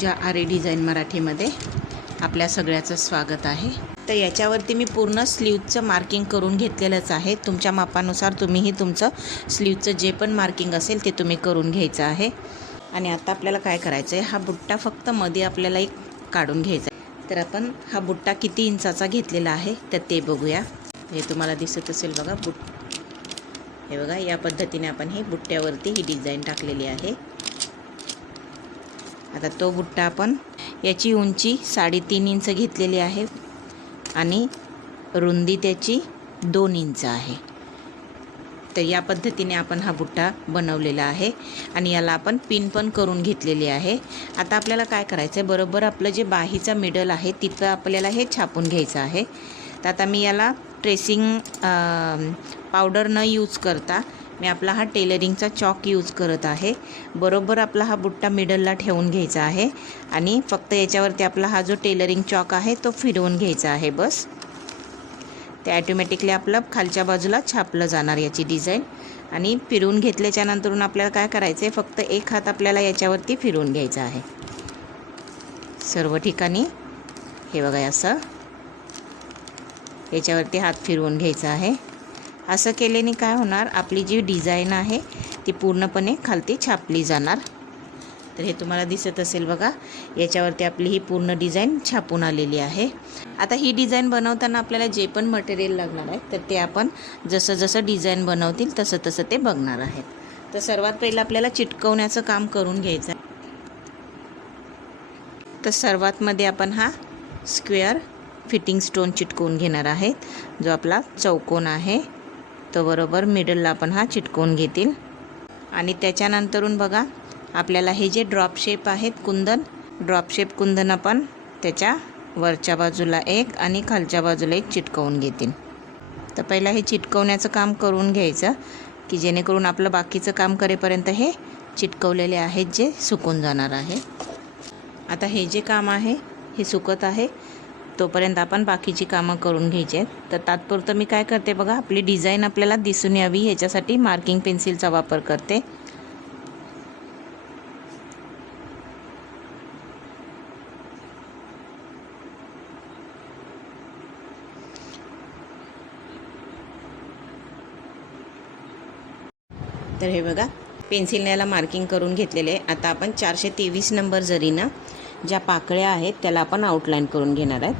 पूजा आरे design मराठीमध्ये. आपल्या सगळ्याचं स्वागत आहे. तर याच्यावरती मी पूर्ण स्लीवचं मार्किंग करून घेतलेलंच आहे. तुमच्या मापानुसार तुम्हीही तुमचं स्लीवचं जे पण मार्किंग असेल ते तुम्ही करून घ्यायचं आहे. आणि आता आपल्याला काय करायचं आहे हा बुट्टा फक्त मध्ये आपल्याला एक काढून घ्यायचा आहे. तर आपण हा बुट्टा किती इंचाचा घेतलेला आहे तर ते बघूया. हे तुम्हाला दिसत असेल बघा बुट हे बघा या पद्धतीने आपण हे बुट्ट्यावरती ही डिझाईन टाकलेली आहे. आता तो बुट्टा आपण याची उंची साडेतीन इंच घेतलेली आहे आणि रुंदी त्याची दोन इंच आहे. तर या पद्धतीने आपण हा बुट्टा बनवलेला आहे आणि याला आपण पिन पण करून घेतलेली आहे. आता आपल्याला काय करायचं आहे बरोबर आपलं जे बाहीचा मिडल आहे तिथं आपल्याला हे छापून घ्यायचं आहे. तर आता मी याला ट्रेसिंग पावडर न यूज करता मी आपला हा टेलरिंगचा चॉक यूज करत आहे. बरोबर आपला हा बुट्टा मिडलला ठेवून घ्यायचा आहे. आणि फक्त याच्यावरती आपला हा जो टेलरिंग चॉक आहे तो फिरवून घ्यायचा आहे बस. ते ॲटोमॅटिकली आपलं खालच्या बाजूला छापलं जाणार याची डिझाईन आणि फिरवून घेतल्याच्यानंतरून आपल्याला काय करायचं आहे फक्त एक हात आपल्याला याच्यावरती फिरवून घ्यायचा आहे. सर्व ठिकाणी हे बघा असं. याच्यावरती हात फिरवून घ्यायचा आहे. असं केल्याने काय होणार? आपली जी डिझाईन आहे ती पूर्णपणे खालती छापली जाणार. तर हे तुम्हाला दिसत असेल बघा याच्यावरती आपली ही पूर्ण डिझाईन छापून आलेली आहे. आता ही डिझाईन बनवताना आपल्याला जे पण मटेरियल लागणार आहे तर ते आपण जसं जसं डिझाईन बनवतील तसं तसं ते बघणार आहेत तर सर्वात पहिलं आपल्याला चिटकवण्याचं काम करून घ्यायचं आहे. तर सर्वात मध्ये आपण हा स्क्वेअर फिटिंग स्टोन चिटकवून घेणार आहेत जो आपला चौकोन आहे. तो बरोबर मिडलला आपण हा चिटकवून घेतील. आणि त्याच्यानंतरून बघा आपल्याला हे जे ड्रॉप शेप आहेत कुंदन ड्रॉप शेप कुंदन आपण त्याच्या वरच्या बाजूला एक आणि खालच्या बाजूला एक चिटकवून घेतील. तर पहिला हे चिटकवण्याचं काम करून घ्यायचं की जेणेकरून आपलं बाकीचं काम करेपर्यंत हे चिटकवलेले आहेत जे सुकून जाणार आहे. आता हे जे काम आहे हे सुकत आहे. तोपर्यंत आपण बाकीची कामं करून घ्यायची आहेत तर तात्पुरतं मी काय करते बघा आपली डिझाईन आपल्याला दिसून यावी याच्यासाठी मार्किंग पेन्सिलचा वापर करते. तर हे बघा पेन्सिलने याला मार्किंग करून घेतलेले आता आपण चारशे तेवीस नंबर जरीनं ज्या पाकळ्या आहेत त्याला आपण आउटलाईन करून घेणार आहेत.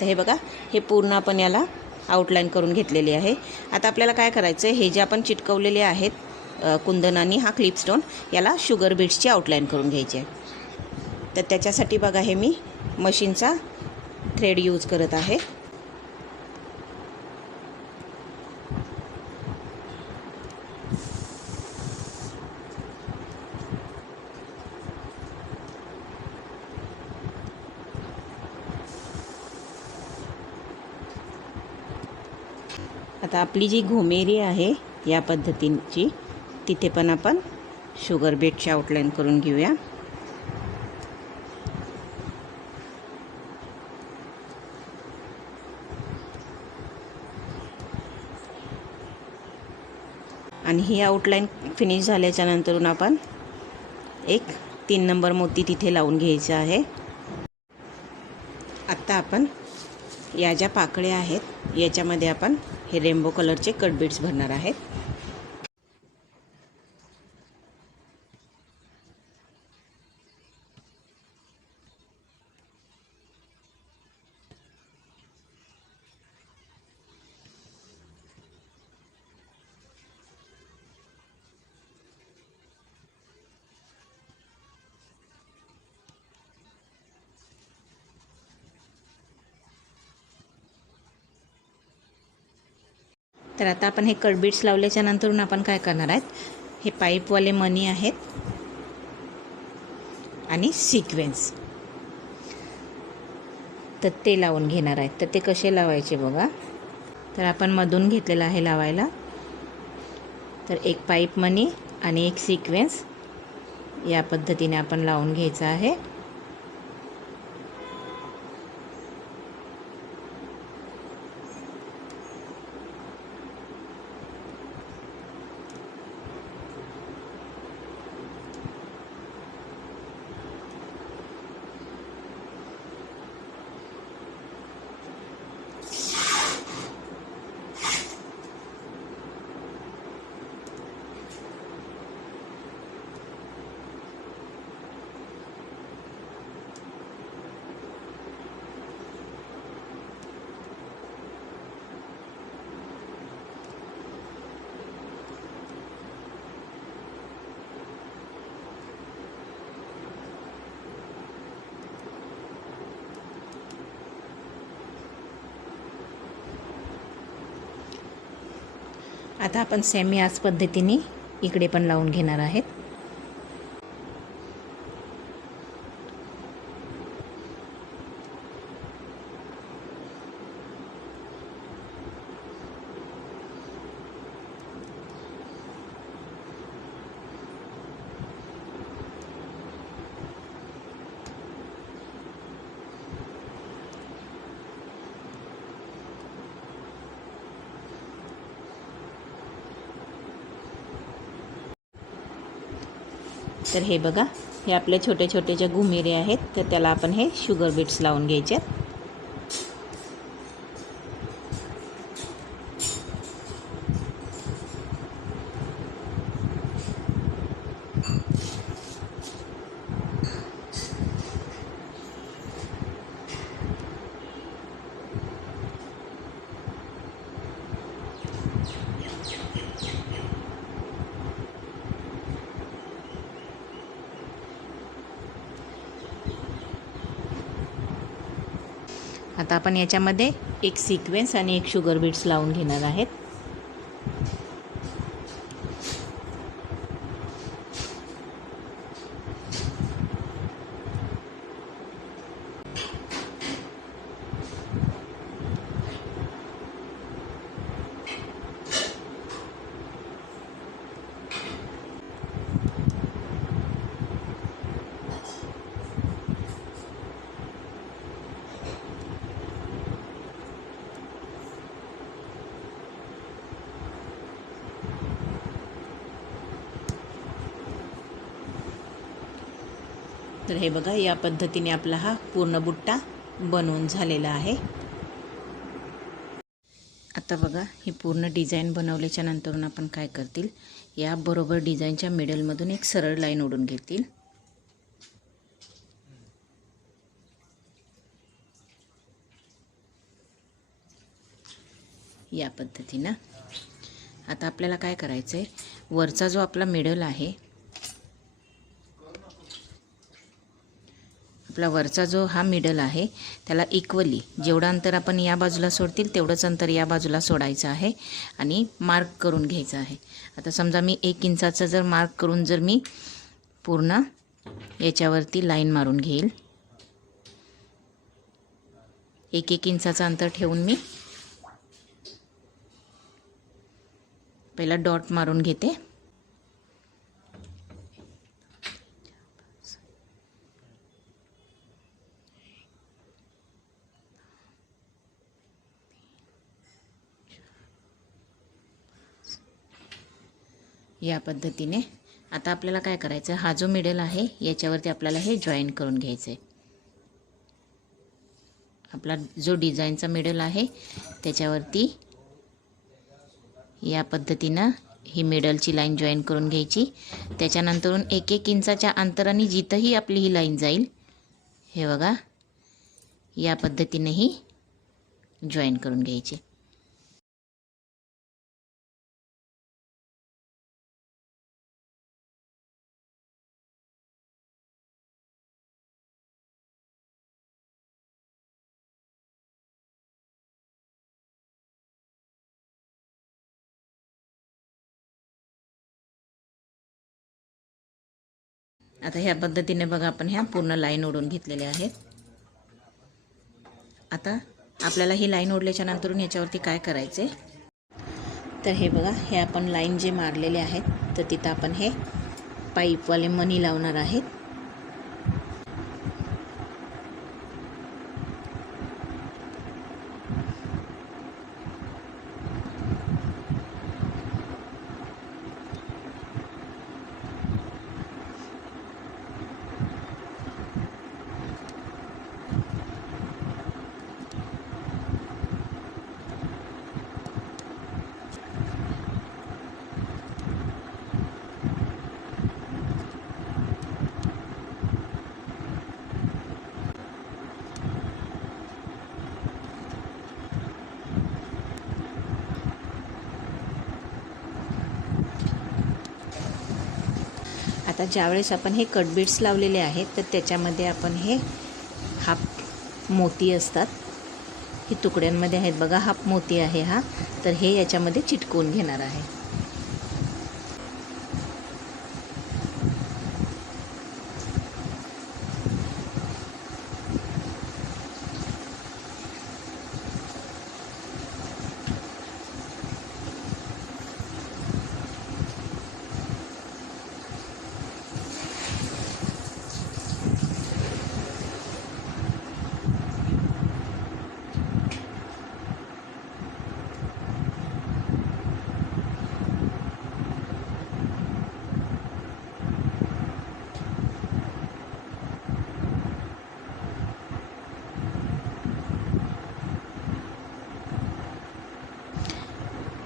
तर हे बघा हे पूर्ण आपण याला आउटलाईन करून घेतलेली आहे. आता आपल्याला काय करायचं आहे हे जे आपण चिटकवलेले आहेत कुंदन आणि हा क्लिपस्टोन याला शुगर बीट्सची आउटलाईन करून घ्यायची आहे. तर त्याच्यासाठी बघा हे मी मशीनचा थ्रेड यूज करत आहे. आता आपली जी घुमेरी आहे या पद्धतीची तिथे पण आपण शुगर बेटची आउटलाईन करून घेऊया. आणि ही आउटलाईन फिनिश झाल्याच्या नंतरून आपण एक तीन नंबर मोती तिथे लावून घ्यायचं आहे. आत्ता आपण या ज्या पाकळ्या आहेत याच्यामध्ये आपण हे रेनबो कलरचे कट भरणार आहेत. तर आता आपण हे कडबीट्स लावल्याच्या नंतरून आपण काय करणार आहेत? हे पाईपवाले मनी आहेत. आणि सिक्वेन्स तर ते लावून घेणार आहेत. तर ते कसे लावायचे बघा. तर आपण मधून घेतलेलं आहे लावायला. तर एक पाईप मनी आणि एक सिक्वेन्स या पद्धतीने आपण लावून घ्यायचं आहे. आता आपण सेम याच पद्धतीने इकडे पण लावून घेणार आहेत. तर हे बघा हे आपले छोटे छोटे ज्या घुमिरे आहेत तर त्याला आपण हे शुगर बीट्स लावून घ्यायचे. आता आपण याच्यामध्ये एक सिक्वेन्स आणि एक शुगर बीट्स लावून घेणार आहेत. तर हे बघा या पद्धतीने आपला हा पूर्ण बुट्टा बनवून झालेला आहे. आता बघा ही पूर्ण डिझाईन बनवल्याच्या नंतरून आपण काय करतील? या बरोबर डिझाईनच्या मिडलमधून एक सरळ लाईन ओढून घेतील. या पद्धतीनं. आता आपल्याला काय करायचं आहे वरचा जो आपला मिडल आहे आपला वरचा जो हा मिडल आहे त्याला इक्वली जेवढं अंतर आपण या बाजूला सोडतील तेवढंच अंतर या बाजूला सोडायचं आहे आणि मार्क करून घ्यायचं आहे. आता समजा मी एक इंचाचं जर मार्क करून जर मी पूर्ण याच्यावरती लाईन मारून घेईल. एक एक इंचाचं अंतर ठेवून मी पहिला डॉट मारून घेते. या पद्धतीने. आता आपल्याला काय करायचं? हा जो मिडल आहे याच्यावरती आपल्याला हे जॉईन करून घ्यायचं आहे आपला जो डिझाईनचा मिडल आहे त्याच्यावरती या पद्धतीनं ही मिडलची लाईन जॉईन करून घ्यायची. त्याच्यानंतरून एक एक इंचाच्या अंतराने जिथंही आपली ही लाईन जाईल हे बघा या पद्धतीनेही जॉईन करून घ्यायची. आता ह्या पद्धतीने बघा आपण ह्या पूर्ण लाईन ओढून घेतलेल्या आहेत. आता आपल्याला ही लाईन ओढल्याच्या नंतरून याच्यावरती काय करायचं आहे तर हे बघा हे आपण लाईन जे मारलेले आहेत तर तिथं आपण हे पाईपवाले मनी लावणार आहेत. आता ज्यावेळेस आपण हे कटबीट्स लावलेले आहेत तर त्याच्यामध्ये आपण हे हाफ मोती असतात. हे तुकड्यांमध्ये आहेत बघा हाफ मोती आहे हा. तर हे याच्यामध्ये चिटकवून घेणार आहे.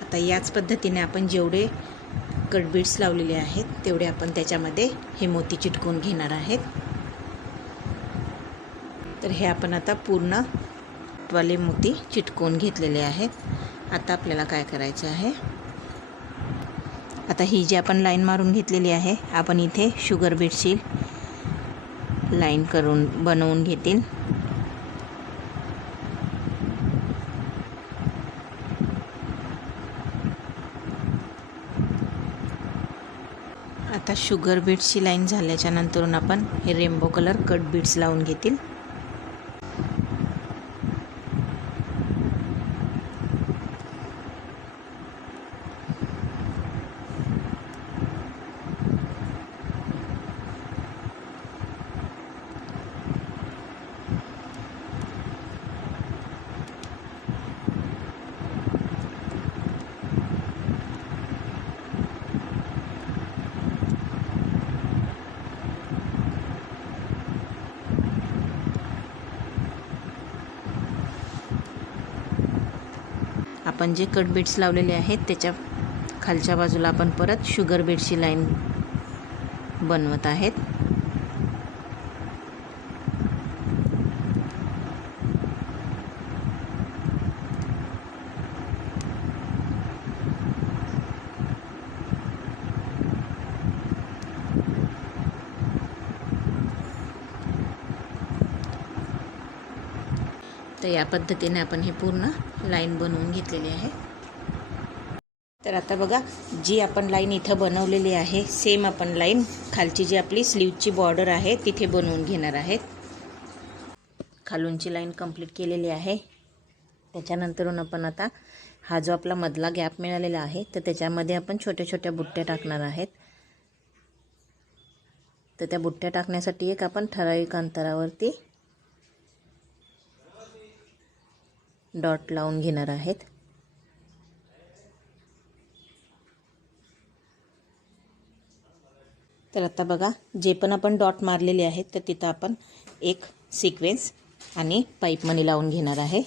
आता याच पद्धतीने आपण जेवढे कटबीट्स लावलेले आहेत तेवढे आपण त्याच्यामध्ये हे मोती चिटकून घेणार आहेत. तर हे आपण आता पूर्ण वाले मोती चिटकवून घेतलेले आहेत. आता आपल्याला काय करायचं आहे? आता ही जी आपण लाईन मारून घेतलेली आहे आपण इथे शुगर बीटची लाईन करून बनवून घेतील. आता शुगर बीट्सची लाईन झाल्याच्यानंतरून आपण हे रेनबो कलर कट बीट्स लावून घेतील. आपण जे कट बीट्स लावलेले आहेत त्याच्या खालच्या बाजूला आपण परत शुगर बीट्सची लाईन बनवत आहेत. तर या पद्धतीने आपण हे पूर्ण लाईन बनवून घेतलेली आहे. तर आता बघा जी आपण लाईन इथं बनवलेली आहे सेम आपण लाईन खालची जी आपली स्लीवची बॉर्डर आहे तिथे बनवून घेणार आहेत. खालूनची लाईन कंप्लीट केलेली आहे. त्याच्यानंतरून आपण आता हा जो आपला मधला गॅप मिळालेला आहे तर त्याच्यामध्ये आपण छोट्या छोट्या बुट्ट्या टाकणार आहेत. तर त्या बुट्ट्या टाकण्यासाठी एक आपण ठराविक अंतरावरती डॉट लावून घेणार आहेत. तर आता बघा जे पण आपण डॉट मारलेले आहेत तर तिथं आपण एक सिक्वेन्स आणि पाईप मनी लावून घेणार आहे.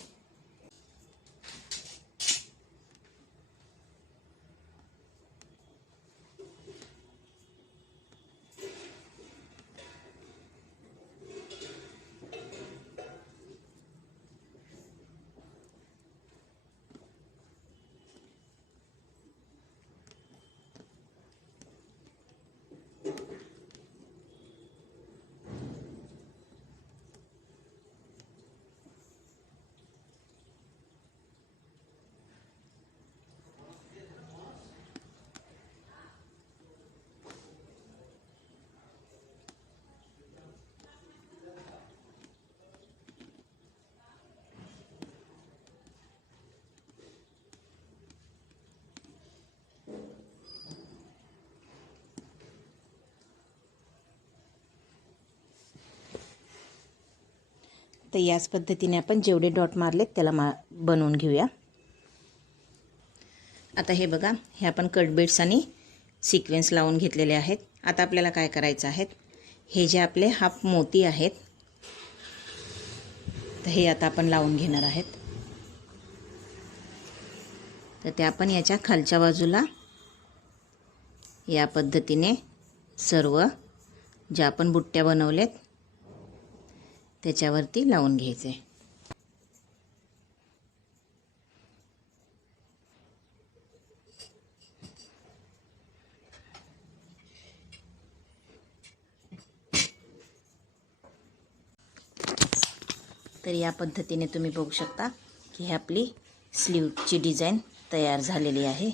तर याच पद्धतीने आपण जेवढे डॉट मारलेत त्याला मा बनवून घेऊया. आता हे बघा हे आपण कटबेट्स आणि सिक्वेन्स लावून घेतलेले आहेत. आता आपल्याला काय करायचं आहे? हे जे आपले हाफ मोती आहेत तर हे आता आपण लावून घेणार आहेत. तर ते आपण याच्या खालच्या बाजूला या पद्धतीने सर्व ज्या आपण बुट्ट्या बनवल्यात त्याच्यावरती लावून घ्यायचे. तर या पद्धतीने तुम्ही बघू शकता की ही आपली स्लीवची डिझाईन तयार झालेली आहे.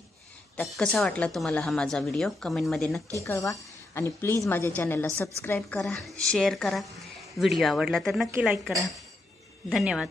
तर कसा वाटला तुम्हाला हा माझा व्हिडिओ? कमेंटमध्ये नक्की कळवा. आणि प्लीज माझ्या चॅनलला सबस्क्राईब करा शेअर करा. व्हिडिओ आवडला तर नक्की लाईक करा. धन्यवाद.